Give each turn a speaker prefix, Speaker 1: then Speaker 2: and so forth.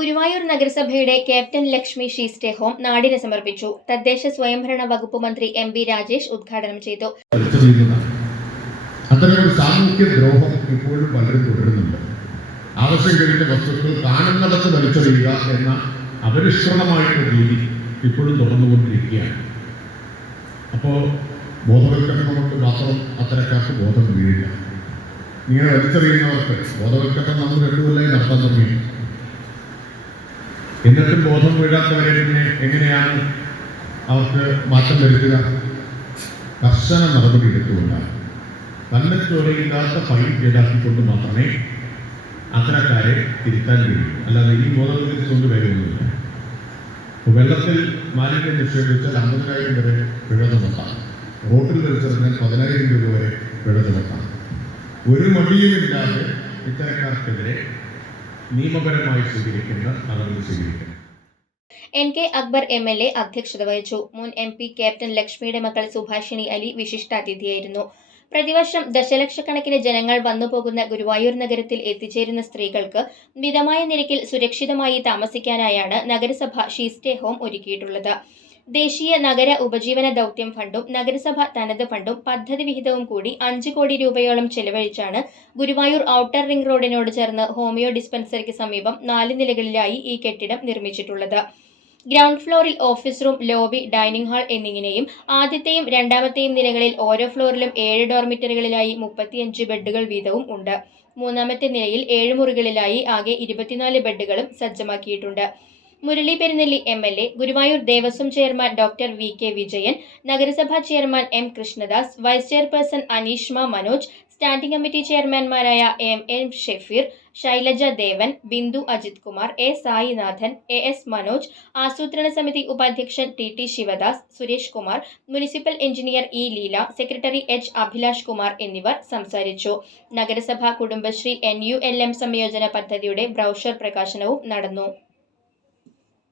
Speaker 1: ഗുരുവായൂർ നഗരസഭയുടെ captain Lakshmi ഷീസ്റ്റേ home നാടിന് സമർപ്പിച്ചു. തദ്ദേശ സ്വയംഭരണ വകുപ്പ് മന്ത്രി എം ബി രാജേഷ് ഉദ്ഘാടനം ചെയ്തു.
Speaker 2: അത്തരമൊരു സാമൂഹ്യ ദ്രോഹം ഇപ്പോഴും പലരും തുടരുന്നുണ്ട്. ആവശ്യം കഴിഞ്ഞ വസ്തുക്കൾ കാണുന്നിടത്ത് വലിച്ചെറിയുക എന്ന അപരിഷ്കൃതമായിട്ടുള്ള രീതി ഇപ്പോഴും തുടർന്നുകൊണ്ടിരിക്കുകയാണ്. അപ്പോൾ ബോധവൽക്കരണം കൊണ്ട് മാത്രം അത്തരക്കാർക്ക് ബോധം വീഴില്ല. ഇങ്ങനെ വലിച്ചെറിയുന്നവർക്ക് ബോധവൽക്കരണം നമ്മൾ രണ്ടുകൊല്ലായി നടത്താൻ തുടങ്ങി. എന്നിട്ടും ബോധം വീഴാത്തവരെ പിന്നെ എങ്ങനെയാണ് അവർക്ക് മാറ്റം വരുത്തുക? കർശന നടപടി എടുത്തുകൊണ്ടാണ്. തന്നെച്ചോരയില്ലാത്ത ഫൈൻ ഈടാക്കിക്കൊണ്ട് മാത്രമേ അത്തരക്കാരെ തിരുത്താൻ കഴിയൂ. അല്ലാതെ ഈ ബോധം തിരിച്ചുകൊണ്ട് വരുന്നില്ല വെള്ളത്തിൽ മാലിന്യം നിക്ഷേപിച്ചാൽ അമ്പതിനായിരം വരെ പിഴ ചുമത്താം റോട്ടിൽ വലിച്ചെറിഞ്ഞാൽ പതിനായിരം രൂപ വരെ പിഴ ചുമത്താം ഒരു മടിയുമില്ലാതെ ഇത്തരക്കാർക്കെതിരെ നിയമപരമായി സ്വീകരിക്കേണ്ട നടപടി സ്വീകരിക്കണം.
Speaker 1: N K Akbar M L A അധ്യക്ഷത വഹിച്ചു. മുൻ എം പി ക്യാപ്റ്റൻ ലക്ഷ്മിയുടെ മക്കൾ സുഭാഷിണി അലി വിശിഷ്ടാതിഥിയായിരുന്നു. പ്രതിവർഷം ദശലക്ഷക്കണക്കിന് ജനങ്ങൾ വന്നുപോകുന്ന ഗുരുവായൂർ നഗരത്തിൽ എത്തിച്ചേരുന്ന സ്ത്രീകൾക്ക് മിതമായ നിരക്കിൽ സുരക്ഷിതമായി താമസിക്കാനായാണ് നഗരസഭ ഷീസ്റ്റേ ഹോം ഒരുക്കിയിട്ടുള്ളത്. ദേശീയ നഗര ഉപജീവന ദൗത്യം ഫണ്ടും നഗരസഭ തനത് ഫണ്ടും പദ്ധതി വിഹിതവും കൂടി അഞ്ച് കോടി രൂപയോളം ചെലവഴിച്ചാണ് ഗുരുവായൂർ ഔട്ടർ റിംഗ് റോഡിനോട് ചേർന്ന് ഹോമിയോ ഡിസ്പെൻസറിക്ക് സമീപം നാല് നിലകളിലായി ഈ കെട്ടിടം നിർമ്മിച്ചിട്ടുള്ളത്. ഗ്രൗണ്ട് ഫ്ലോറിൽ office room lobby dining hall എന്നിങ്ങനെയും ആദ്യത്തെയും രണ്ടാമത്തെയും നിലകളിൽ ഓരോ ഫ്ലോറിലും ഏഴ് ഡോർമിറ്ററികളിലായി മുപ്പത്തിയഞ്ച് ബെഡുകൾ വീതവും ഉണ്ട്. മൂന്നാമത്തെ നിലയിൽ ഏഴ് മുറികളിലായി ആകെ ഇരുപത്തിനാല് ബെഡുകളും സജ്ജമാക്കിയിട്ടുണ്ട്. Murali Perunnelli M L A Guruvayur Devaswom chairman doctor V K Vijayan നഗരസഭാ chairman M Krishnadas vice chairperson Aneeshma Manoj standing committee ചെയർമാൻമാരായ M M Shefeer Shailaja Devan Bindu Ajith Kumar A Sainathan A S Manoj ആസൂത്രണ സമിതി ഉപാധ്യക്ഷൻ T T Shivadas Suresh Kumar municipal engineer E Leela secretary H Abhilash Kumar എന്നിവർ സംസാരിച്ചു. നഗരസഭാ Kudumbashree N U L M സംയോജന പദ്ധതിയുടെ brochure പ്രകാശനവും നടന്നു.